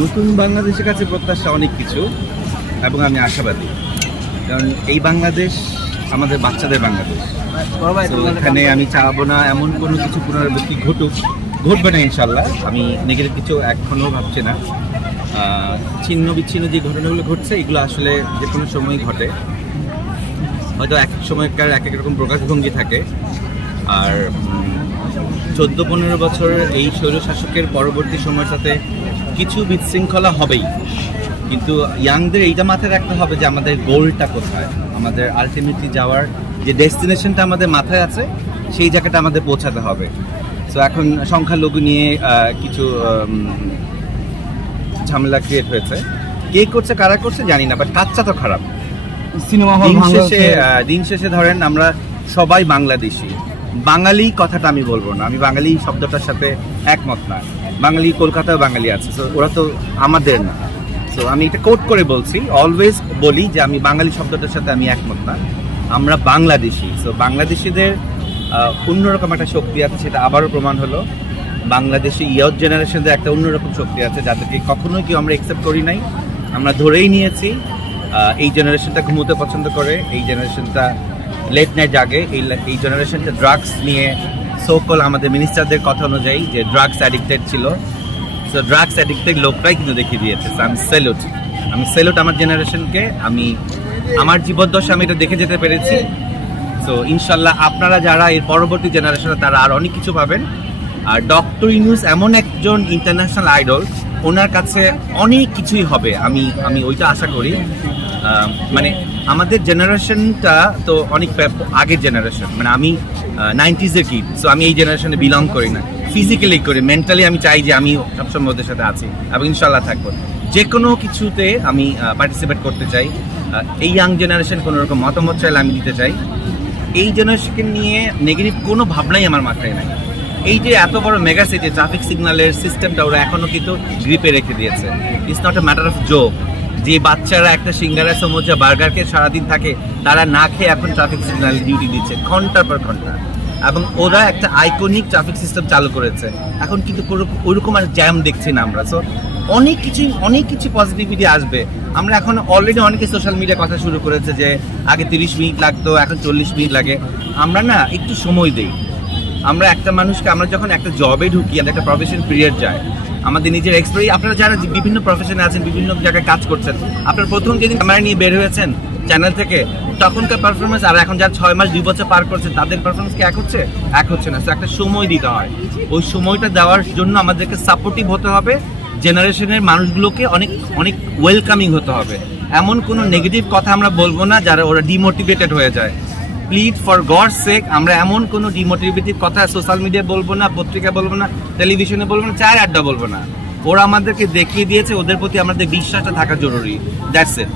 নতুন বাংলাদেশের কাছে প্রত্যাশা অনেক কিছু এবং আমি আশাবাদী। কারণ এই বাংলাদেশ আমাদের বাচ্চাদের বাংলাদেশ। এখানে আমি চাবো না এমন কোনো কিছু পুনরাবৃত্তি ঘটুক ঘটবে না ইনশাল্লাহ আমি নেগেটিভ কিছু এখনও ভাবছি না। ছিন্ন বিচ্ছিন্ন যে ঘটনাগুলো ঘটছে এগুলো আসলে যে কোনো সময় ঘটে। হয়তো এক এক সময়কার এক এক রকম প্রকাশভঙ্গি থাকে। আর চোদ্দ পনেরো বছর এই স্বৈরশাসকের পরবর্তী সময়ের সাথে কিছু বিশৃঙ্খলা হবেই। কিন্তু ইয়াংদের এইটা মাথায় রাখতে হবে যে আমাদের গোলটা কোথায়? আমাদের আলটিমেটলি যাওয়ার যে ডেস্টিনেশনটা আমাদের মাথায় আছে সেই জায়গাটা আমাদের পৌঁছাতে হবে। সো এখন সংখ্যালঘু নিয়ে কিছু ঝামেলা ক্রিয়েট হয়েছে। কে করছে কারা করছে জানি না বাট কাজটা তো খারাপ। সিনেমা হল দিন শেষে দিন শেষে ধরেন আমরা সবাই বাংলাদেশি। বাঙালি কথাটা আমি বলব না। আমি বাঙালি শব্দটার সাথে একমত না। বাঙালি কলকাতায় বাঙালি আছে সো ওরা তো আমাদের না। সো আমি এটা কোট করে বলছি অলওয়েজ বলি যে আমি বাঙালি শব্দটার সাথে আমি একমত না। আমরা বাংলাদেশি সো বাংলাদেশিদের অন্যরকম একটা শক্তি আছে, সেটা আবারও প্রমাণ হলো। বাংলাদেশি ইয়থ জেনারেশনদের একটা অন্যরকম শক্তি আছে, যাদেরকে কখনোই কেউ আমরা একসেপ্ট করি নাই। আমরা ধরেই নিয়েছি এই জেনারেশনটা ঘুমোতে পছন্দ করে, এই জেনারেশনটা লেট নাইট জাগে। এই এই জেনারেশনটা ড্রাগস নিয়ে সোকল আমাদের মিনিস্টারদের কথা অনুযায়ী যে ড্রাগস অ্যাডিক্টেড ছিল সো ড্রাগস অ্যাডিক্টেড লোকটাই কিন্তু দেখিয়ে দিয়েছে। আমি সেলুট আমি সেলুট আমার জেনারেশনকে আমি, আমার জীবদ্দশা আমি এটা দেখে যেতে পেরেছি। সো ইনশাল্লাহ আপনারা যারা এর পরবর্তী জেনারেশনে তারা আর অনেক কিছু পাবেন। আর ডক্টর ইউনুস এমন একজন ইন্টারন্যাশনাল আইডল ওনার কাছে অনেক কিছুই হবে। আমি আমি ওইটা আশা করি। মানে আমাদের জেনারেশনটা তো অনেক আগের জেনারেশন মানে আমি নাইনটিজের কিড সো আমি এই জেনারেশনে বিলং করি না। ফিজিক্যালি করি মেন্টালি আমি চাই যে আমি সবসময় ওদের সাথে আছি এবং ইনশাল্লাহ থাকব। যে কোনো কিছুতে আমি পার্টিসিপেট করতে চাই। এই ইয়াং জেনারেশন কোনো রকম মতামত চাইলে আমি দিতে চাই। এই জেনারেশনকে নিয়ে নেগেটিভ কোনো ভাবনাই আমার মাথায় নাই। এই যে এত বড় মেগা সিটি ট্রাফিক সিগন্যালের সিস্টেমটা ওরা এখনও কিন্তু গ্রিপে রেখে দিয়েছে। It's not a matter of joke যে বাচ্চারা একটা সিঙ্গারা সমুচা বার্গারকে সারাদিন থাকে, তারা না খেয়ে এখন ট্রাফিক সিগন্যাল ডিউটি দিচ্ছে, ঘণ্টার পর ঘণ্টা। এবং ওরা একটা আইকনিক ট্রাফিক সিস্টেম চালু করেছে। এখন কিন্তু কোনো- ওইরকম আর জ্যাম দেখছি না আমরা। সো অনেক কিছু অনেক কিছু পজিটিভিটি আসবে। আমরা এখন অলরেডি অনেকে সোশ্যাল মিডিয়া কথা শুরু করেছে যে, আগে তিরিশ মিনিট লাগতো, এখন চল্লিশ মিনিট লাগে। আমরা না একটু সময় দিই। আমরা একটা মানুষকে, আমরা যখন একটা জবে ঢুকি একটা প্রফেশন পিরিয়ড যায় আমাদের নিজের এক্সপিরিয়েন্স আপনারা যারা বিভিন্ন প্রফেশনে আছেন, বিভিন্ন জায়গায় কাজ করছেন, আপনার প্রথম যেদিন ক্যামেরা নিয়ে বের হয়েছেন চ্যানেল থেকে, তখনকার পারফরমেন্স আর এখন যারা ছয় মাস, দুই বছর পার করছেন তাদের পারফরমেন্স কি এক হচ্ছে? এক হচ্ছে না। একটা সময় দিতে হয়। ওই সময়টা দেওয়ার জন্য আমাদেরকে সাপোর্টিভ হতে হবে জেনারেশনের মানুষগুলোকে অনেক অনেক ওয়েলকামিং হতে হবে। এমন কোনো নেগেটিভ কথা আমরা বলব না, যারা ওরা ডিমোটিভেটেড হয়ে যায়। প্লিজ ফর গড সেক আমরা এমন কোনো ডিমোটিভেটিভ কথা সোশ্যাল মিডিয়া বলব না পত্রিকা বলব না টেলিভিশনে বলব না, চায়ের আড্ডা বলব না। ওরা আমাদেরকে দেখিয়ে দিয়েছে, ওদের প্রতি আমাদের বিশ্বাসটা থাকা জরুরি। That's it